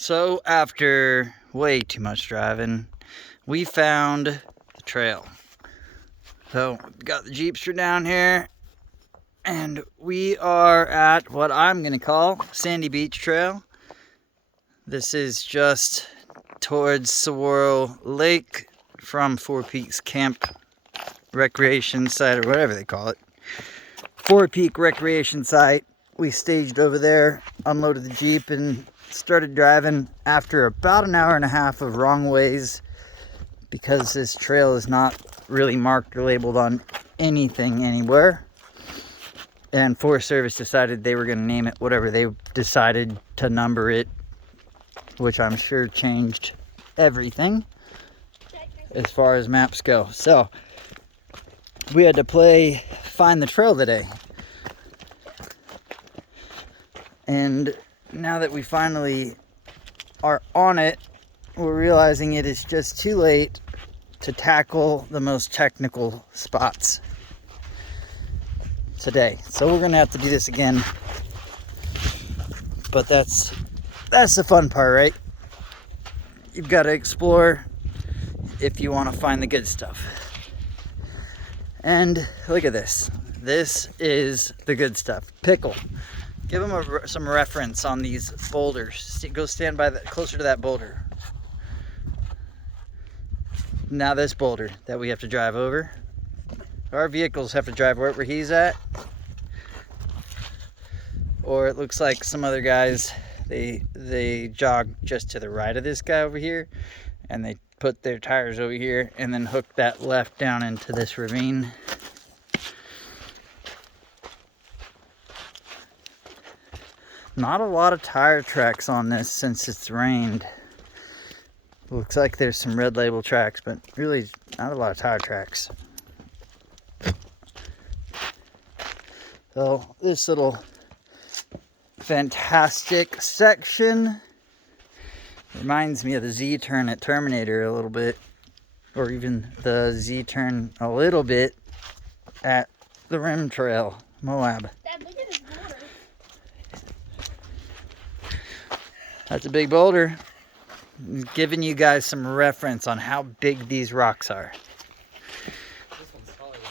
So after way too much driving, we found the trail. So we've got the Jeepster down here, and we are at what I'm gonna call Sandy Beach Trail. This is just towards Saguaro Lake from Four Peaks Camp Recreation Site, or whatever they call it. Four Peak Recreation Site. We staged over there, unloaded the Jeep, and started driving after about an hour and a half of wrong ways, because this trail is not really marked or labeled on anything anywhere. And Forest Service decided they were going to name it whatever they decided to number it, which I'm sure changed everything as far as maps go. So we had to play find the trail today. And now that we finally are on it, we're realizing it is just too late to tackle the most technical spots today. So we're gonna have to do this again. But that's the fun part, right? You've got to explore if you want to find the good stuff. And look at this. This is the good stuff. Pickle. Give them some reference on these boulders. Go stand by closer to that boulder. Now this boulder that we have to drive over. Our vehicles have to drive wherever he's at. Or it looks like some other guys, they jog just to the right of this guy over here, and they put their tires over here and then hook that left down into this ravine. Not a lot of tire tracks on this since it's rained. Looks like there's some red label tracks, but really not a lot of tire tracks. So this little fantastic section reminds me of the Z-turn at Terminator a little bit, or even the Z-turn a little bit at the Rim Trail, Moab. Dad, look at this boulder. That's a big boulder. I'm giving you guys some reference on how big these rocks are. This one's taller than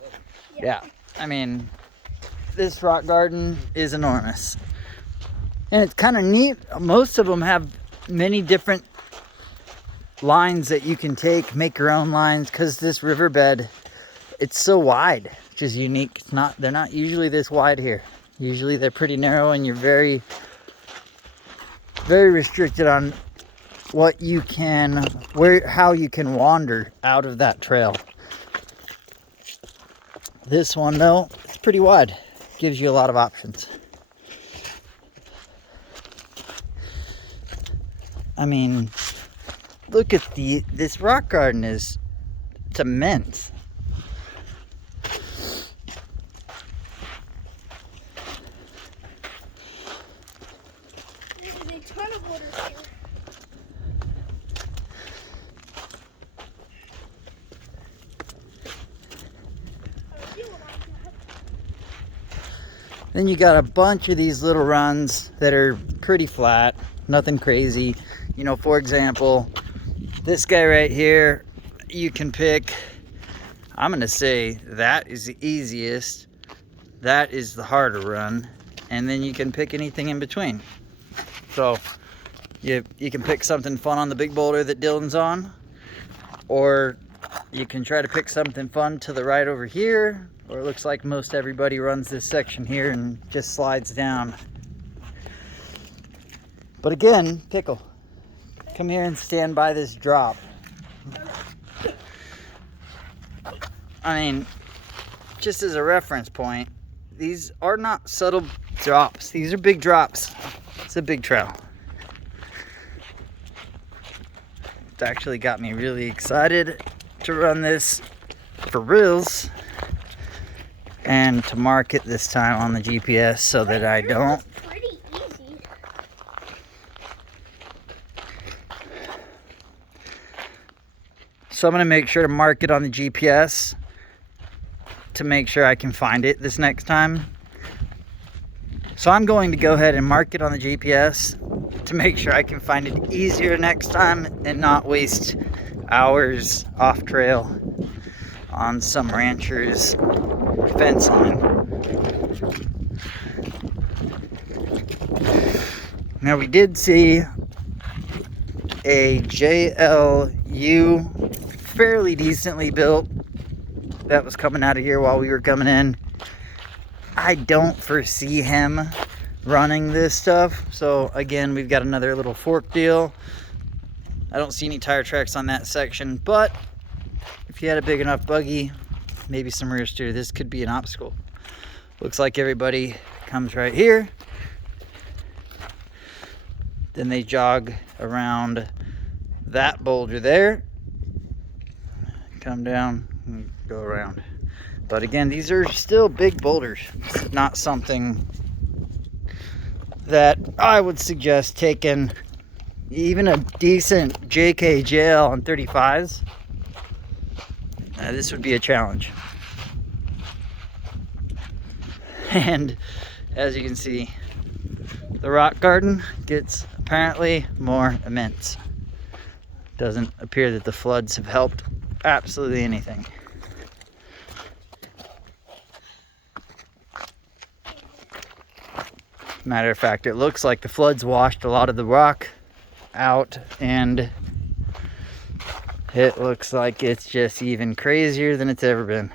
the one. Yeah, I mean, this rock garden is enormous. And it's kind of neat. Most of them have many different lines that you can take, make your own lines, because this riverbed, it's so wide, which is unique. They're not usually this wide here. Usually they're pretty narrow, and you're very restricted on what you can, how you can wander out of that trail. This one though, it's pretty wide. Gives you a lot of options. I mean, look at this rock garden it's immense. There's a ton of boulders here. Then you got a bunch of these little runs that are pretty flat, nothing crazy. You know, for example, this guy right here, you can pick, I'm gonna say that is the easiest, that is the harder run, and then you can pick anything in between. So you can pick something fun on the big boulder that Dylan's on, or you can try to pick something fun to the right over here, or it looks like most everybody runs this section here and just slides down. But again, Pickle, come here and stand by this drop. I mean, just as a reference point, these are not subtle drops. These are big drops. It's a big trail. It's actually got me really excited to run this for reals and to mark it this time on the GPS so that I don't. Pretty easy. So I'm going to make sure to mark it on the GPS to make sure I can find it this next time. So I'm going to go ahead and mark it on the GPS to make sure I can find it easier next time and not waste hours off trail on some rancher's fence line. Now we did see a JLU, fairly decently built, that was coming out of here while we were coming in. I don't foresee him running this stuff. So again, we've got another little fork deal. I don't see any tire tracks on that section, but if you had a big enough buggy, maybe some rear steer, this could be an obstacle. Looks like everybody comes right here. Then they jog around that boulder there, come down and go around. But again, these are still big boulders. It's not something that I would suggest taking even a decent JKJL on 35s. This would be a challenge. And as you can see, the rock garden gets apparently more immense. Doesn't appear that the floods have helped absolutely anything. Matter of fact, it looks like the floods washed a lot of the rock out, and it looks like it's just even crazier than it's ever been.